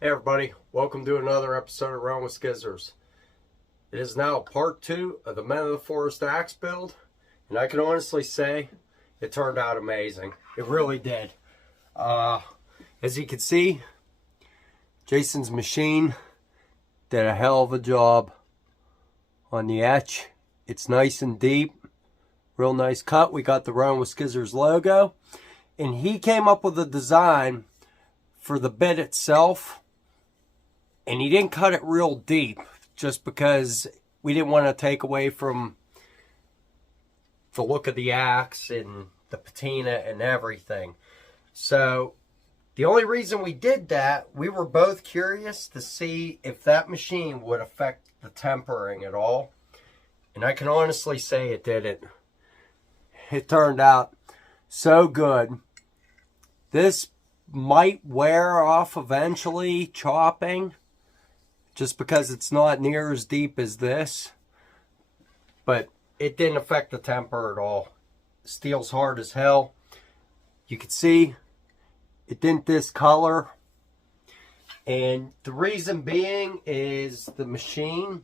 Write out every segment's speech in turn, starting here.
Hey everybody, welcome to another episode of Run with Skizzers. It is now part 2 of the Men of the Forest axe build, and I can honestly say it turned out amazing. It really did. As you can see, Jason's machine did a hell of a job on the etch. It's nice and deep, real nice cut. We got the Run with Skizzers logo, and he came up with a design for the bit itself. And he didn't cut it real deep just because we didn't want to take away from the look of the axe and the patina and everything. So the only reason we did that, we were both curious to see if that machine would affect the tempering at all. And I can honestly say it didn't. It turned out so good. This might wear off eventually, chopping, just because it's not near as deep as this. But it didn't affect the temper at all. Steel's hard as hell. You can see it didn't discolor. And the reason being is the machine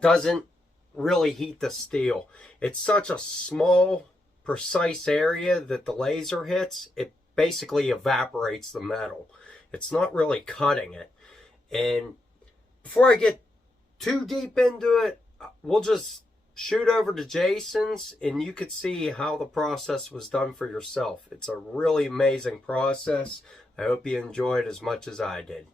doesn't really heat the steel. It's such a small, precise area that the laser hits. It basically evaporates the metal. It's not really cutting it. And before I get too deep into it, we'll just shoot over to Jason's and you could see how the process was done for yourself. It's a really amazing process. I hope you enjoyed as much as I did.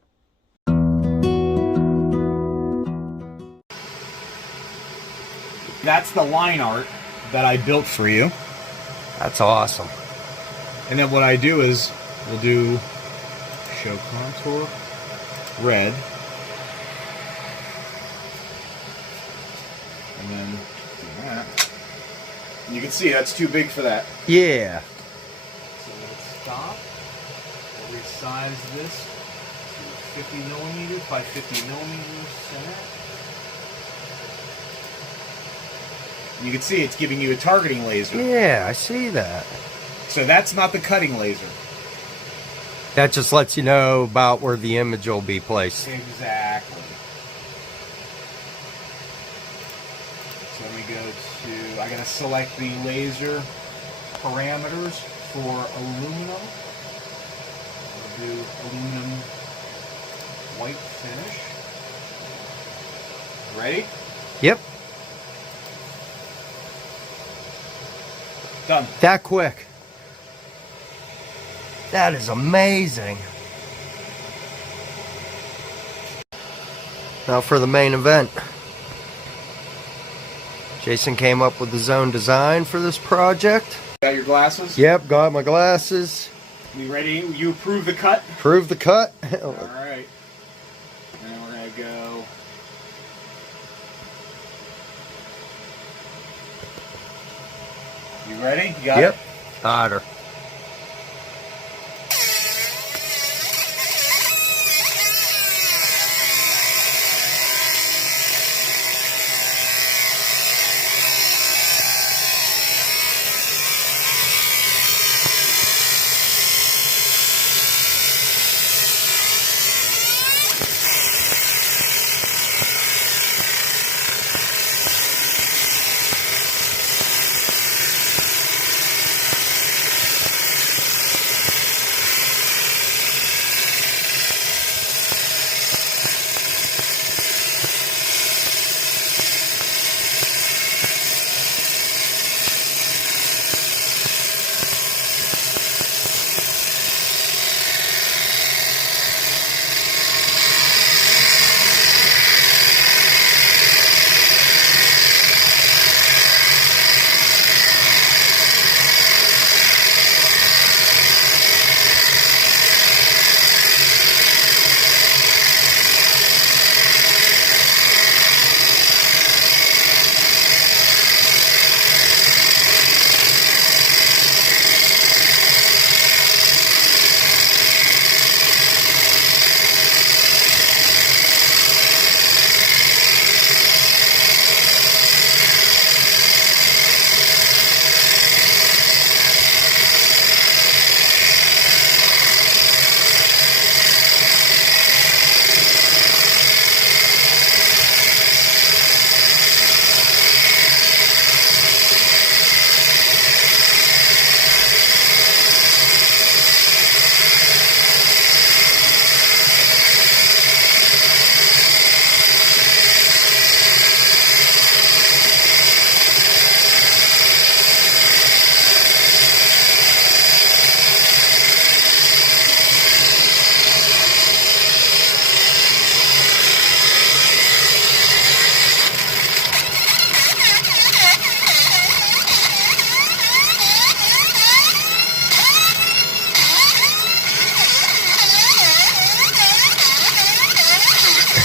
That's the line art that I built for you. That's awesome. And then what I do is we'll do show contour, red, and then do that. And you can see that's too big for that. Yeah. So let's stop. We'll resize this to 50 millimeters by 50 millimeters center. You can see it's giving you a targeting laser. Yeah, I see that. So that's not the cutting laser. That just lets you know about where the image will be placed. Exactly. So we go to, I gotta select the laser parameters for aluminum. We'll do aluminum white finish. Ready? Yep. Done. That quick. That is amazing. Now for the main event. Jason came up with his own design for this project. Got your glasses? Yep, got my glasses. You ready? You approve the cut? Prove the cut. Alright. Then we're gonna go. You ready? You got Yep. it? Otter.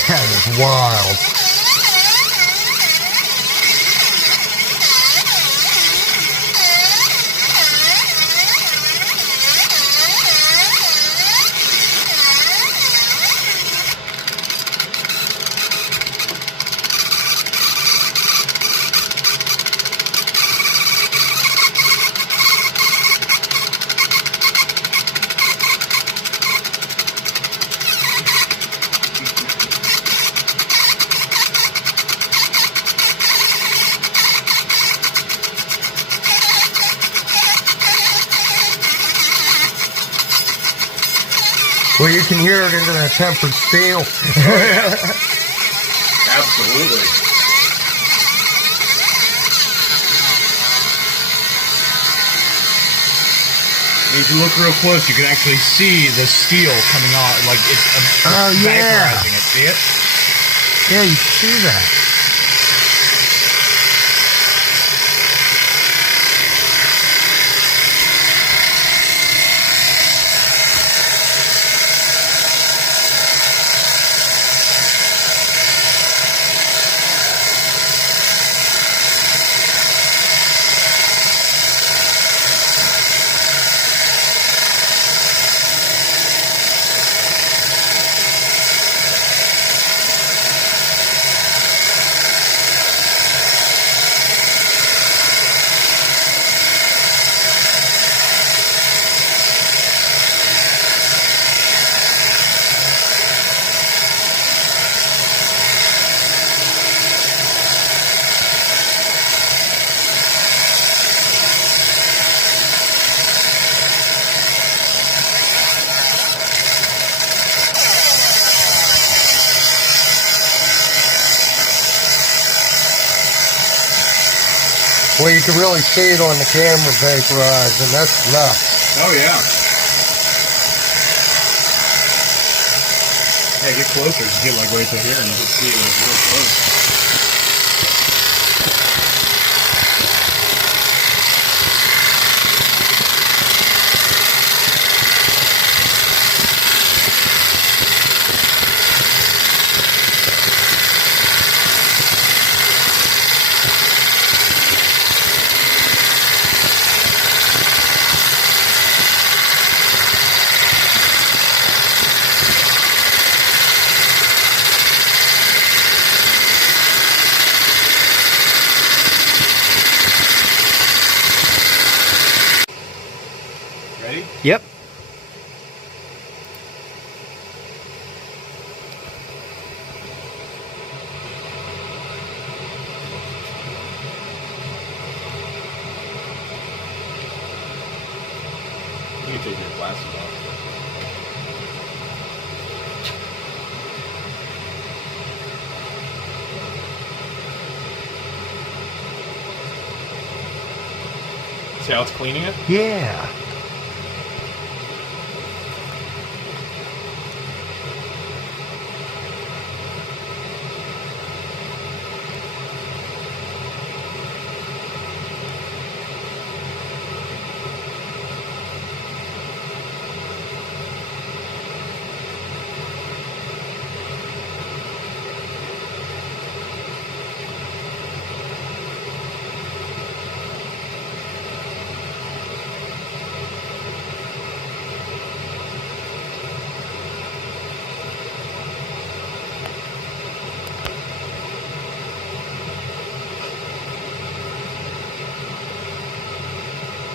That is wild. Well, you can hear it into that tempered steel. Absolutely. If you look real close, you can actually see the steel coming on, like it's vaporizing it. See it? Yeah, you see that. Well, you can really see it on the camera vaporizing. That's nuts. Oh, yeah. Yeah, get closer. Just get like right to here and you can see it like real close. Ready? Yep. You can take your glasses off. See how it's cleaning it? Yeah.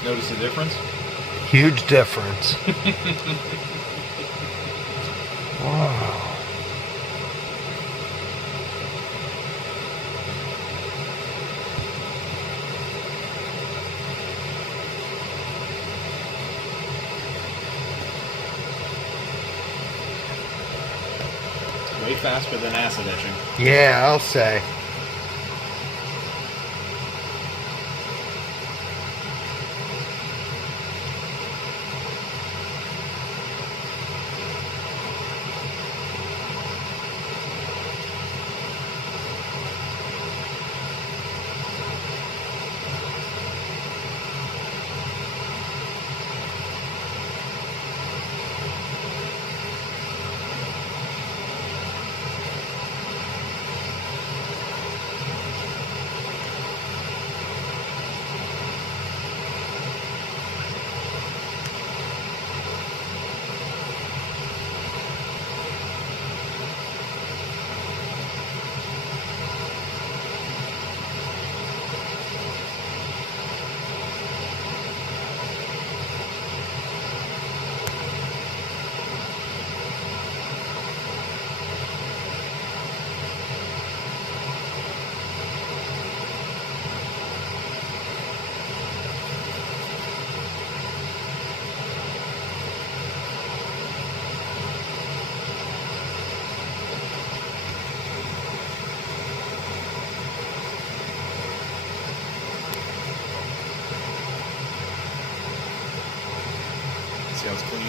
Notice the difference? Huge difference. Wow. Way faster than acid etching. Yeah, I'll say.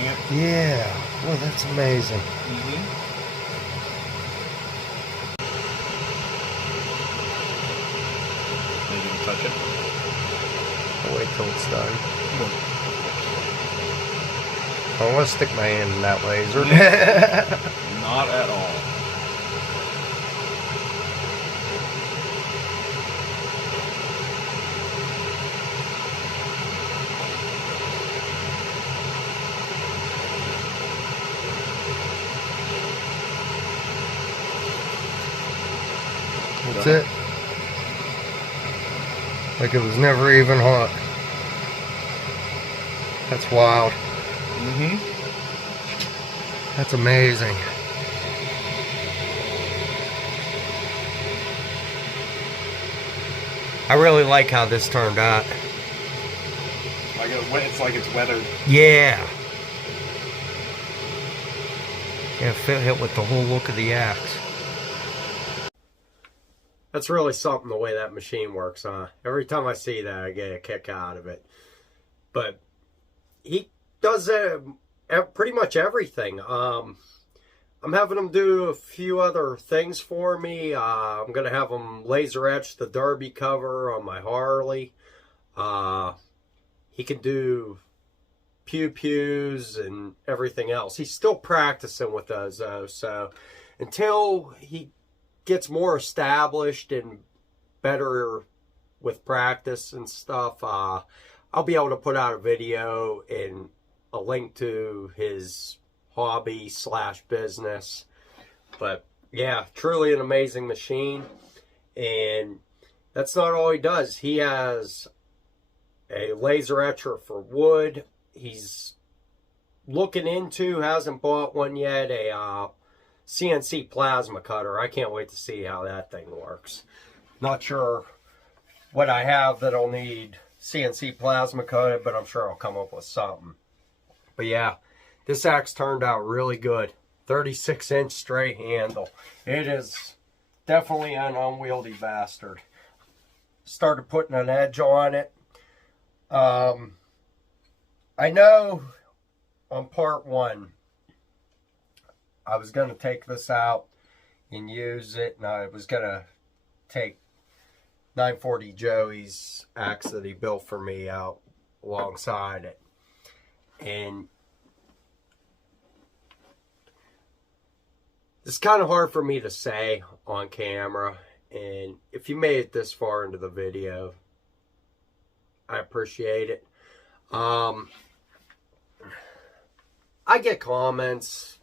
it. Yeah. Well, that's amazing. Are you gonna touch it? I'll wait till it's done. I don't want to stick my hand in that laser. Not at all. That's it. Like it was never even hot. That's wild. That's amazing. I really like how this turned out. Like it's like it's weathered. Yeah. Yeah, fit hit with the whole look of the axe. That's really something, the way that machine works, huh? Every time I see that, I get a kick out of it. But he does pretty much everything. I'm having him do a few other things for me. I'm going to have him laser etch the Derby cover on my Harley. He can do pew-pews and everything else. He's still practicing with those, though. So until he gets more established and better with practice and stuff, I'll be able to put out a video and a link to his hobby / business. But yeah, truly an amazing machine. And that's not all he does. He has a laser etcher for wood. He's looking into, hasn't bought one yet, a CNC plasma cutter. I can't wait to see how that thing works. Not sure what I have that'll need CNC plasma coated, but I'm sure I'll come up with something. But yeah, this axe turned out really good. 36-inch straight handle. It is definitely an unwieldy bastard. Started putting an edge on it. I know on part 1, I was going to take this out and use it, and I was going to take 940 Joey's axe that he built for me out alongside it. And it's kind of hard for me to say on camera, and if you made it this far into the video, I appreciate it. I get comments.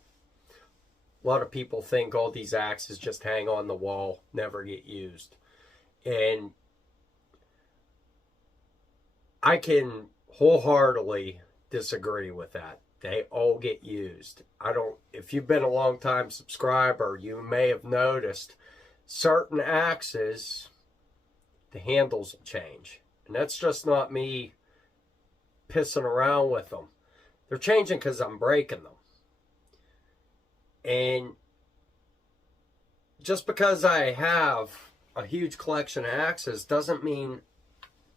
A lot of people think all these axes just hang on the wall, never get used. And I can wholeheartedly disagree with that. They all get used. If you've been a long time subscriber, you may have noticed certain axes, the handles will change. And that's just not me pissing around with them. They're changing because I'm breaking them. And just because I have a huge collection of axes doesn't mean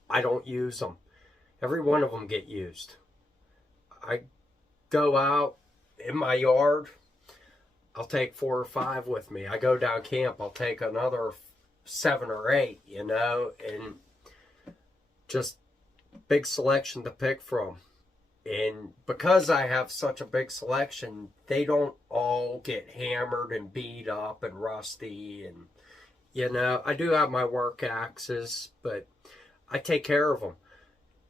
I don't use them. Every one of them get used. I go out in my yard, I'll take 4 or 5 with me. I go down camp, I'll take another 7 or 8, and just big selection to pick from. And because I have such a big selection, they don't all get hammered and beat up and rusty. And, I do have my work axes, but I take care of them.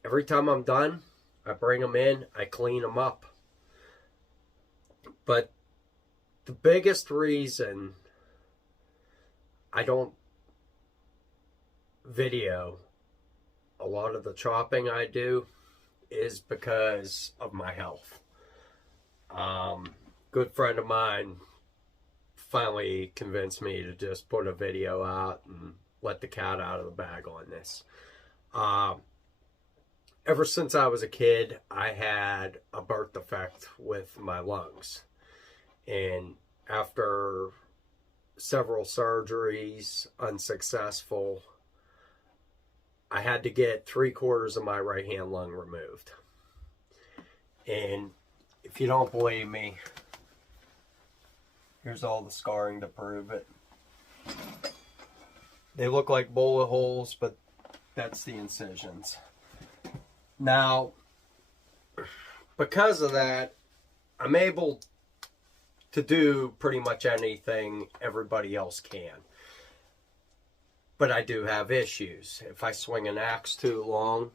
Every time I'm done, I bring them in, I clean them up. But the biggest reason I don't video a lot of the chopping I do is because of my health. Good friend of mine finally convinced me to just put a video out and let the cat out of the bag on this. Ever since I was a kid, I had a birth defect with my lungs. And after several surgeries, unsuccessful, I had to get 3/4 of my right hand lung removed. And if you don't believe me, here's all the scarring to prove it. They look like bullet holes, but that's the incisions. Now, because of that, I'm able to do pretty much anything everybody else can. But I do have issues. If I swing an axe too long,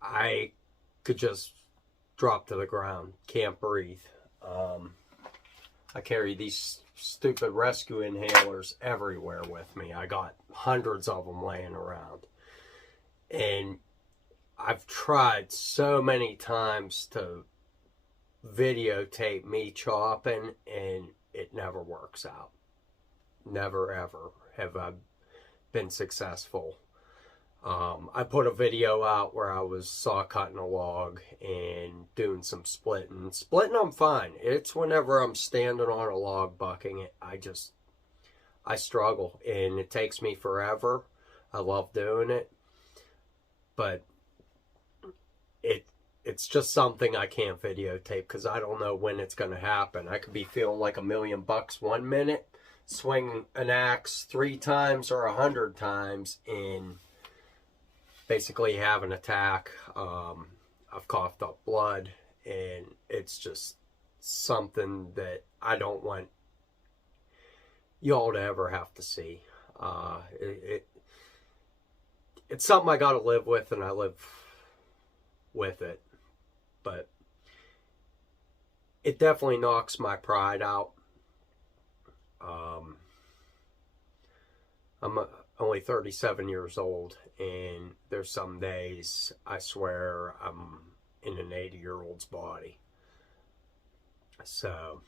I could just drop to the ground, can't breathe. I carry these stupid rescue inhalers everywhere with me. I got hundreds of them laying around. And I've tried so many times to videotape me chopping, and it never works out. Never ever have I been successful. I put a video out where I was saw cutting a log and doing some splitting. Splitting, I'm fine. It's whenever I'm standing on a log bucking it, I struggle, and it takes me forever. I love doing it, but it's just something I can't videotape because I don't know when it's going to happen. I could be feeling like $1,000,000 1 minute, swing an axe 3 times or 100 times, and basically have an attack. I've coughed up blood, and it's just something that I don't want y'all to ever have to see. It's something I got to live with, and I live with it. But it definitely knocks my pride out. I'm only 37 years old, and there's some days I swear I'm in an 80-year-old's body. So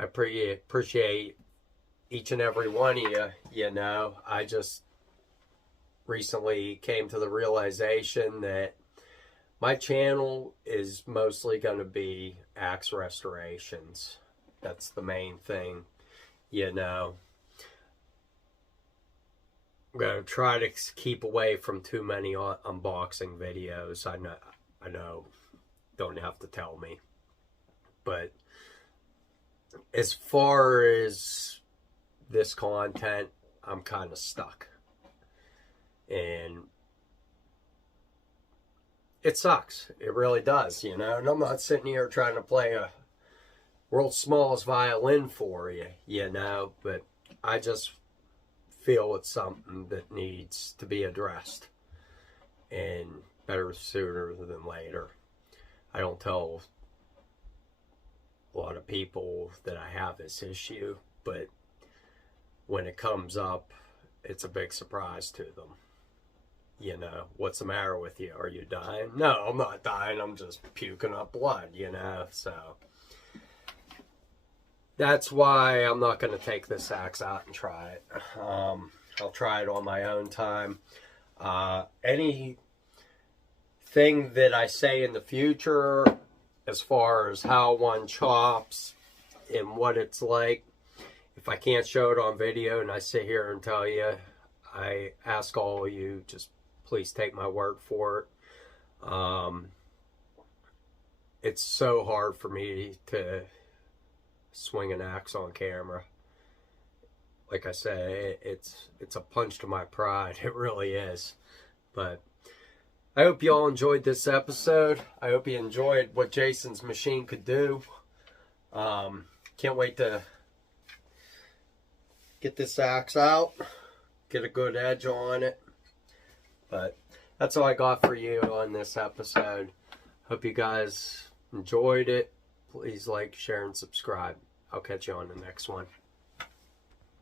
I appreciate each and every one of you. You know, I just recently came to the realization that my channel is mostly going to be axe restorations. That's the main thing, you know. I'm going to try to keep away from too many unboxing videos. I know, don't have to tell me. But as far as this content, I'm kind of stuck. And it sucks. It really does, you know. And I'm not sitting here trying to play a world's smallest violin for you, you know. But I just feel it's something that needs to be addressed. And better sooner than later. I don't tell a lot of people that I have this issue. But when it comes up, it's a big surprise to them. You know, what's the matter with you? Are you dying? No, I'm not dying. I'm just puking up blood, you know. So that's why I'm not going to take this axe out and try it. I'll try it on my own time. Anything that I say in the future, as far as how one chops and what it's like, if I can't show it on video and I sit here and tell you, I ask all of you, just please take my word for it. It's so hard for me to swing an axe on camera. Like I said, it's a punch to my pride. It really is. But I hope you all enjoyed this episode. I hope you enjoyed what Jason's machine could do. Can't wait to get this axe out, get a good edge on it. But that's all I got for you on this episode. Hope you guys enjoyed it. Please like, share, and subscribe. I'll catch you on the next one.